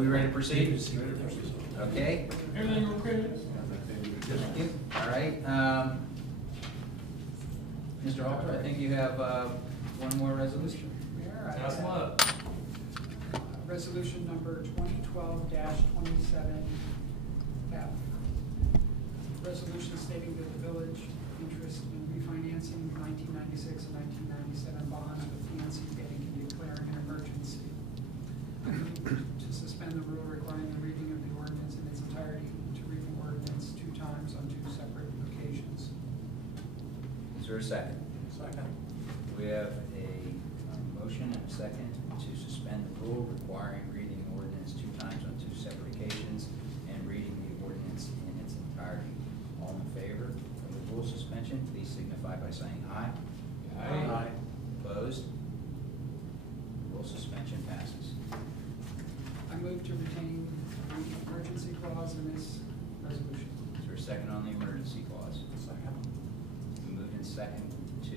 we ready to proceed? Okay. Everything okay? Thank you. All right. Mr. Alter, I think you have one more resolution. Pass them up. Resolution number 2012-27F. Resolution stating that the village interest in refinancing 1996 and 1997 bonds with PNC Bank and declaring an emergency. To suspend the rule requiring the reading of the ordinance in its entirety, to read the ordinance 2 times on 2 separate occasions. Is there a second? Second. We have a motion and a second to suspend the rule requiring reading the ordinance 2 times on 2 separate occasions and reading the ordinance in its entirety. All in favor of the rule suspension, please signify by saying aye. Aye. Opposed? Rule suspension passes. I move to retain the emergency clause in this resolution. Is there a second on the emergency clause? Second. We moved in second to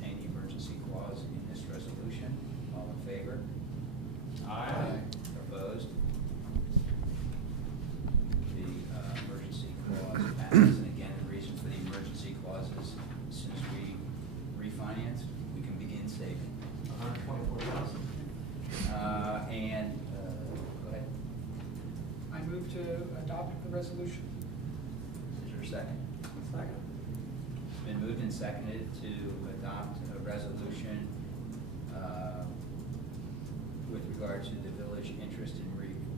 retain the emergency clause in this resolution. All in favor? Aye. Opposed? The emergency clause passes. And again, the reason for the emergency clause is as soon as we refinance, we can begin saving. 124,000. Go ahead. I move to adopt the resolution. Is there a second? Second. It's been moved and seconded to adopt a resolution with regard to the village interest in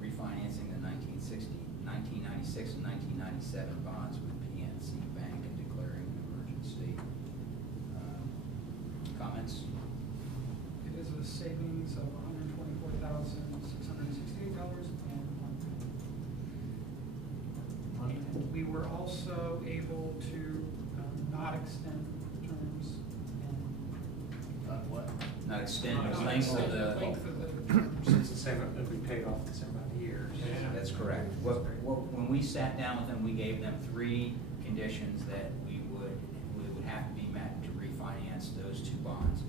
refinancing the 1996 and 1997 bonds with PNC Bank and declaring an emergency. Comments? It is a savings of $124,668 Money. We were also able to not extend terms and What? Not extend the length of the. length of the Since the same, if we paid off the same amount of years. Yeah. That's correct. When we sat down with them, we gave them 3 conditions that we would have to be met to refinance those 2 bonds.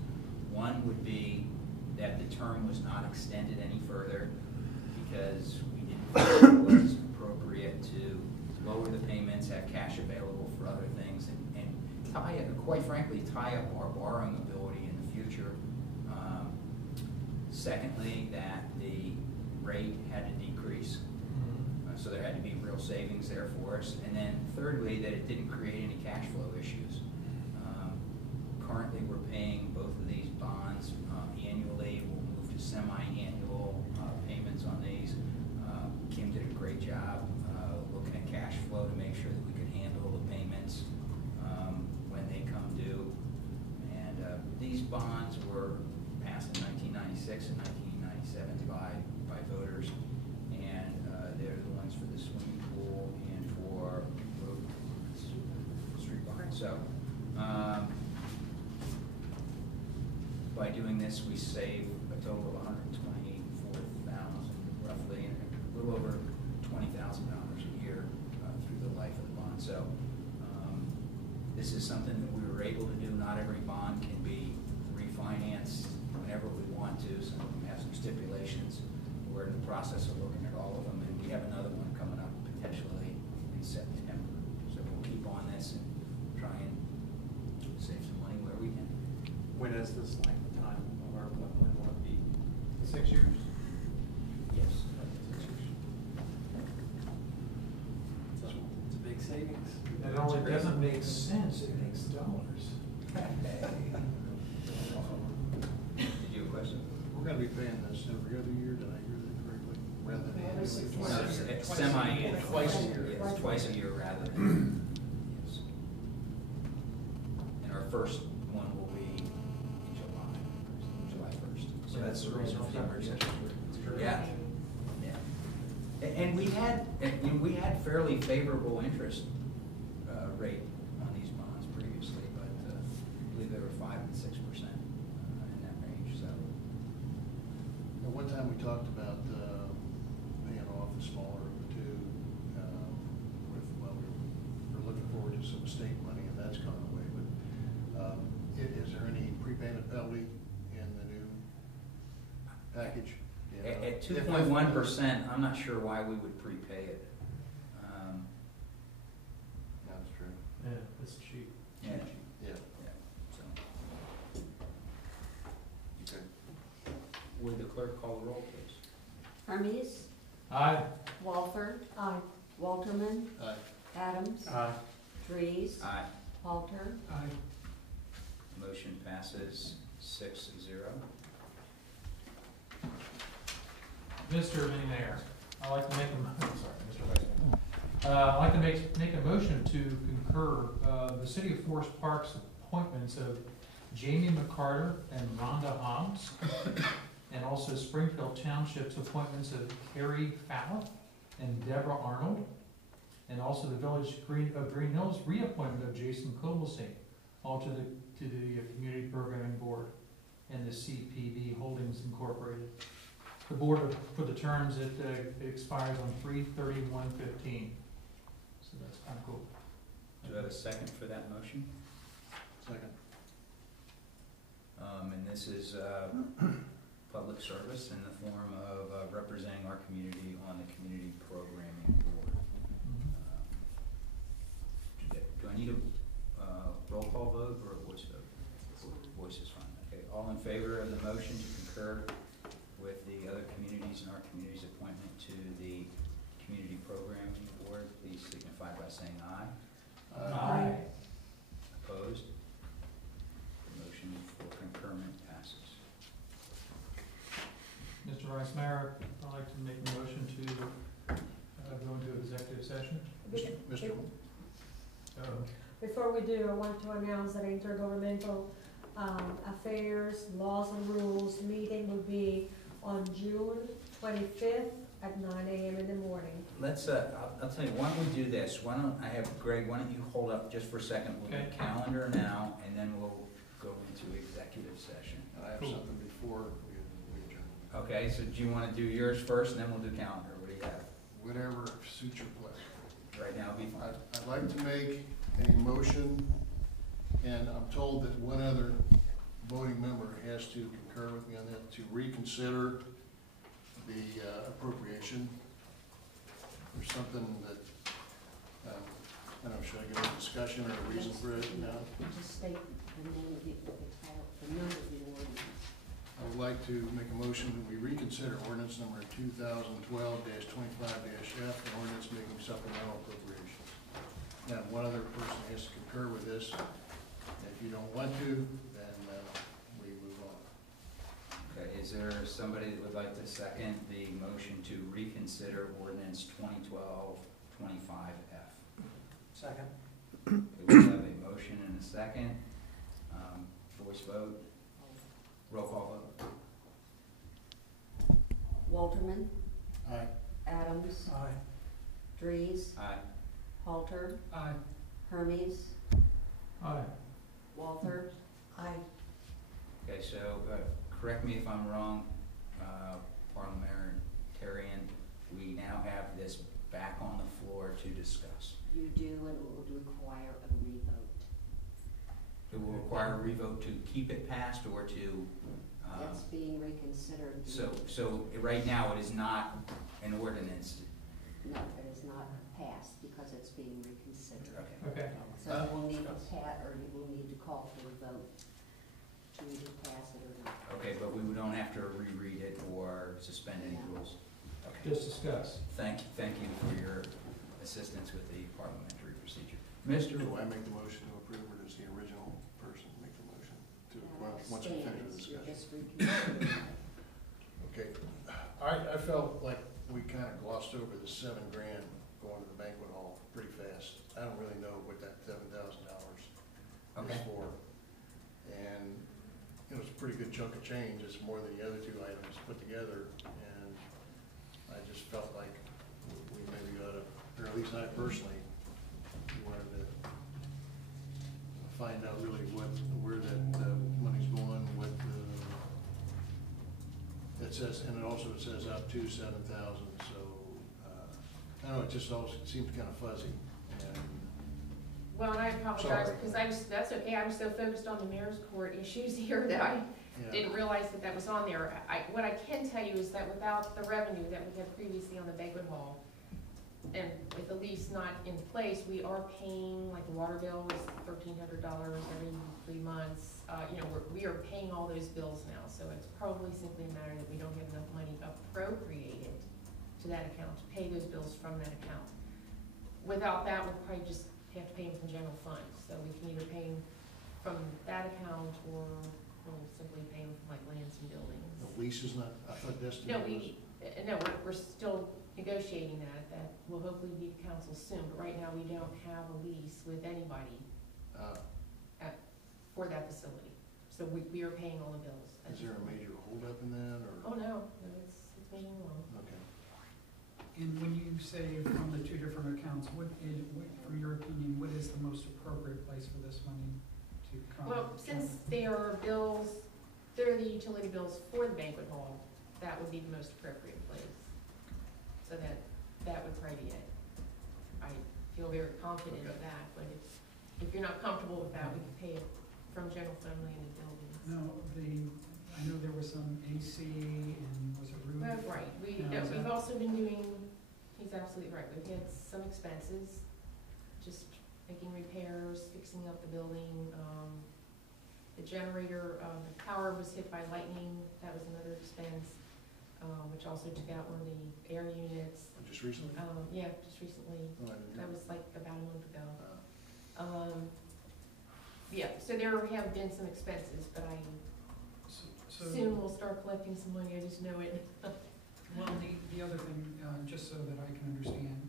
One would be that the term was not extended any further because we didn't feel it was appropriate to lower the payments, have cash available for other things, and quite frankly, tie up our borrowing ability in the future. Secondly, that the rate had to decrease. So there had to be real savings there for us. And then thirdly, that it didn't create any cash flow issues. Currently, we're paying both of these bonds annually. We'll move to semi-annual payments on these. Kim did a great job looking at cash flow to make sure that we could handle the payments when they come due. And these bonds were passed in 1996 and 1997 by voters. And they're the ones for the swimming pool and for road street bonds. So by doing this, we save a total of $124,000 roughly, and a little over $20,000 a year through the life of the bond. So this is something that we were able to do. Not every bond can be refinanced whenever we want to. Some of them have some stipulations. We're in the process of looking at all of them, and we have another one coming up potentially in September. So we'll keep on this and try and save some money where we can. When is this length of time, or when will it be? 6 years. Yes. 6 years. It's a big savings. It only doesn't make sense, it makes dollars. Did you have a question? We're gonna be paying this every other year, did I hear that correctly? Rather than Yeah, annually? No, it's semi-annual. Twice a year. Yes, twice a year rather than, yes. And our first one will be in July 1st. So that's the reason for the emergency. Yeah. Yeah. And we had fairly favorable interest rate on these bonds previously, but I believe they were 5 and 6% in that range. So At one time, we talked about paying off the smaller of the 2 we're looking forward to some state money, and that's gone away, but is there any prepayment penalty in the new package? Yeah. at 2 2.1%, I'm not sure why we would prepay it. That's true. Yeah, it's cheap. Yeah, Yeah, yeah, so. okay. Would the clerk call the roll, please? Hermes, Aye. Walther. Aye. Walterman, Aye. Adams. Aye. Trees. Aye. Halter. Aye. Motion passes 6-0. Mr. Mini Mayor, I'd like to make sorry, Mr. Vice Mayor. I'd like to make a motion to concur, the City of Forest Park's appointments of Jamie McCarter and Rhonda Hobbs, and also Springfield Township's appointments of Carrie Fallon and Deborah Arnold, and also the Village of Greenhills reappointment of Jason Kovalstein, all to the Community Programming Board and the CPB Holdings Incorporated. The board, for the terms, it expires on 3/31/15. So that's kind of cool. Do I have a second for that motion? Second. And this is public service in the form of representing our community on the Community Programming Board. Do I need a roll call vote or a voice vote? Voice is fine. Okay, all in favor of the motion to concur with the other communities and our community's appointment to the Community Programming Board, please signify by saying aye. Aye. Opposed? The motion for concurrent passes. Mr. Vice Mayor, I'd like to make a motion to go into executive session. Mr. Before we do, I want to announce that intergovernmental affairs, laws and rules meeting will be on June 25th at 9 a.m. in the morning. Let's, I'll tell you, why don't we do this? Why don't I have Greg, why don't you hold up just for a second? We'll Okay. get calendar now, and then we'll go into executive session. I have Cool. something before we adjourn. Okay, so do you want to do yours first, and then we'll do calendar? What do you have? Whatever suits your pleasure. Right now, it'll be fine. I'd like to make a motion, and I'm told that one other voting member has to concur with me on that, to reconsider the appropriation. There's something that, I don't know, should I give a discussion or a reason for it now? Just state the name of the title, the number of the ordinance. I would like to make a motion that we reconsider ordinance number 2012-25-F, an ordinance making supplemental appropriations. Now, one other person has to concur with this. If you don't want to, then we move on. Okay, is there somebody that would like to second the motion to reconsider ordinance 2012-25F? Second. Okay, we have a motion and a second. Voice vote, roll call vote. Walterman, Aye. Adams, Aye. Trees, Aye. Halter, Aye. Hermes, Aye. Walther. Aye. Okay, so, correct me if I'm wrong, parliamentarian, we now have this back on the floor to discuss. You do, and it will require a revote. It will require a revote to keep it passed or to, That's being reconsidered. so right now it is not an ordinance. No, it is not passed because it's being reconsidered. Okay. Okay. So you will need to or you will need to call for a vote to either pass it or not. Okay, but we don't have to reread it or suspend any No. rules. Okay. Just discuss. Thank you for your assistance with the parliamentary procedure. Mr. Do I make the motion to approve, or does the original person make the motion to, well, once we finish the You're discussion? just reconsidering. Okay, I felt like we kind of glossed over the $7,000 going to the banquet hall pretty fast. I don't really know what that $7,000 Okay. is for. And it was a pretty good chunk of change, it's more than the other two items put together. And I just felt like we maybe ought to, or at least I personally, wanted to find out really where that money's going, what it says, and it also says up to 7,000, so, I don't know, it just all seems kind of fuzzy, and, Well, and I apologize, Sorry. because that's okay, I'm so focused on the mayor's court issues here that I didn't realize that that was on there. What I can tell you is that without the revenue that we had previously on the banquet hall, and with the lease not in place, we are paying, like the water bill is $1,300 every 3 months. We are paying all those bills now, so it's probably simply a matter that we don't have enough money appropriated to that account to pay those bills from that account. Without that, we'll probably just have to pay them from general fund, so we can either pay them from that account or we'll simply pay them from like lands and buildings. The lease is not, I thought Destiny No, was. we're still negotiating that will hopefully be to council soon, but right now we don't have a lease with anybody for that facility. So we are paying all the bills. Is there a major holdup in that, or? Oh, no, it's moving along. Okay. And when you say from the two different accounts, from your opinion, what is the most appropriate place for this money to come? Well, since they are bills, they're the utility bills for the banquet hall, that would be the most appropriate place. So that would probably be it. I feel very confident of that, but if you're not comfortable with that, we can pay it from general fund land and buildings. No, I know there was some AC and was it roof? Right, Yeah, we've also been doing, he's absolutely right, we've had some expenses, just making repairs, fixing up the building. The generator, the power was hit by lightning, that was another expense, which also took out one of the air units. Just recently? Yeah, just recently, Oh, I didn't that hear. was like about a month ago. Yeah, so there have been some expenses, but soon we'll start collecting some money, I just know it. Well, the other thing, just so that I can understand,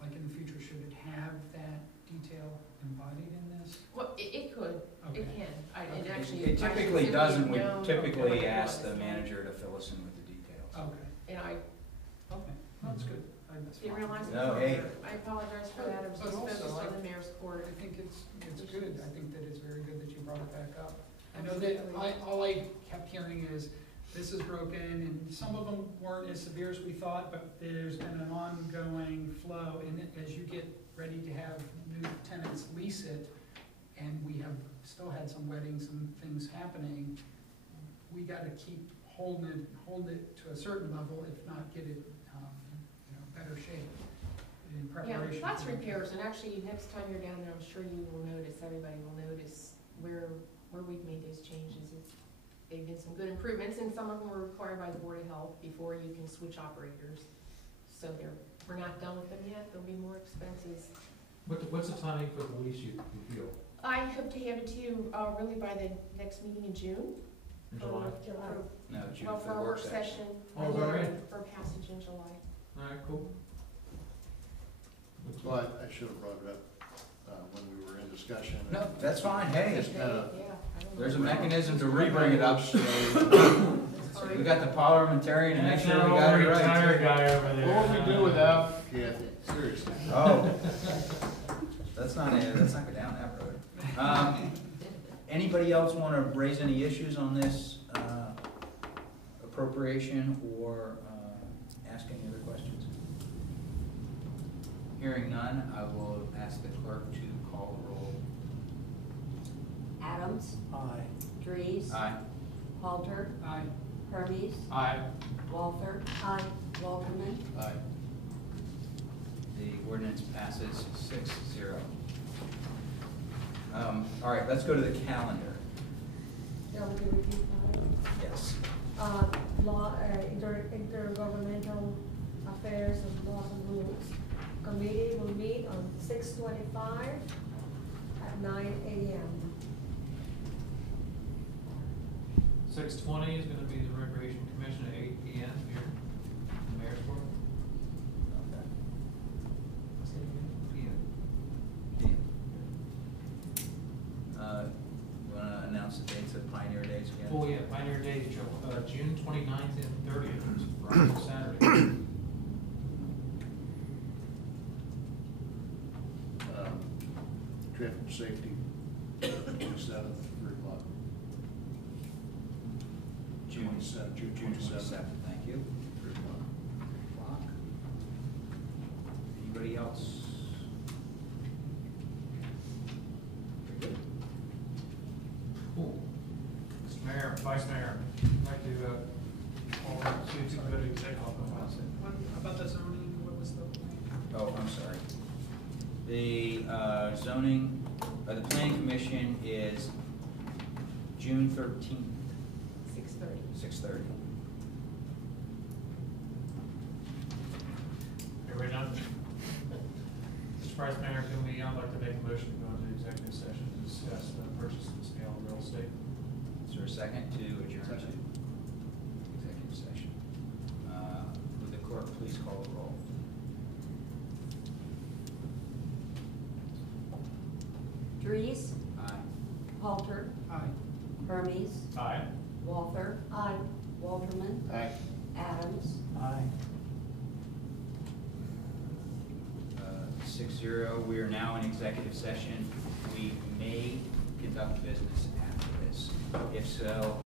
like in the future, should it have that detail embodied in this? Well, it could, Okay. it can, it Okay. actually. It I should typically simply doesn't, we know what typically it ask was. the manager to fill us in with the details. Okay, And I okay, that's good. didn't realize it No, was on hey. there. I apologize for that, I was But just also, focused on the mayor's court. I think it's good. I think that it's very good that you brought it back up. I know that all I kept hearing is, this is broken, and some of them weren't as severe as we thought, but there's been an ongoing flow, and as you get ready to have new tenants lease it, and we have still had some weddings and things happening, we gotta keep holding it to a certain level, if not get it, better shape in preparation. Yeah, lots of for the- repairs, and actually, next time you're down there, I'm sure you will notice, everybody will notice where we've made those changes. They've been some good improvements, and some of them were required by the Board of Health before you can switch operators. So we're not done with them yet, there'll be more expenses. What's the timing for the lease, you feel? I hope to have it to you, really by the next meeting in June. In July? No, June Well, for for the a work work session. session, Oh, and is that then right? for passage in July. Alright, cool. Well, I should have brought it up, when we were in discussion. No, that's fine, hey, Just kinda- Yeah, I don't know. there's a mechanism to re-bring it up. Sorry. We got the parliamentarian to make sure we got it right. Retired guy over there. What would we do without Kathy? Seriously. Oh, let's not go down that road. Anybody else want to raise any issues on this appropriation or ask any other questions? Hearing none, I will ask the clerk to call the roll. Adams, Aye. Dries, Aye. Halter, Aye. Hermes, Aye. Walther, Walterman, Aye. The ordinance passes 6-0. All right, let's go to the calendar. Shall we repeat that? Yes. Intergovernmental Affairs and Laws and Rules Committee will meet on 6/25 at 9 a.m. 6:20 is gonna be the Recreation Commission at 8 p.m. here in the Mayor's Court. Okay. PM. You want to announce the dates of Pioneer Days again? Oh, yeah, Pioneer Day, June 29th and 30th, it's Friday and Saturday. Traffic safety, 27th, 3 o'clock. June 27th, June June 27th. 27th, thank you. 3 o'clock. 3 o'clock. Anybody else? Very good. Cool. go to executive. One, about the zoning, what was the plan? Oh, I'm sorry. The zoning, the planning commission is June 13th, 6:30. 6:30. Everybody done? Mr. Vice Mayor, I'd like to make a motion to go into executive session to discuss the purchase and sale of real estate. Is there a second to adjourn to Second. executive session? Would the clerk please call the roll? Dries, Aye. Halter, Aye. Hermes, Aye. Walther, Aye. Walterman, Aye. Adams. Aye. 6-0. We are now in executive session. We may conduct business after this. If so,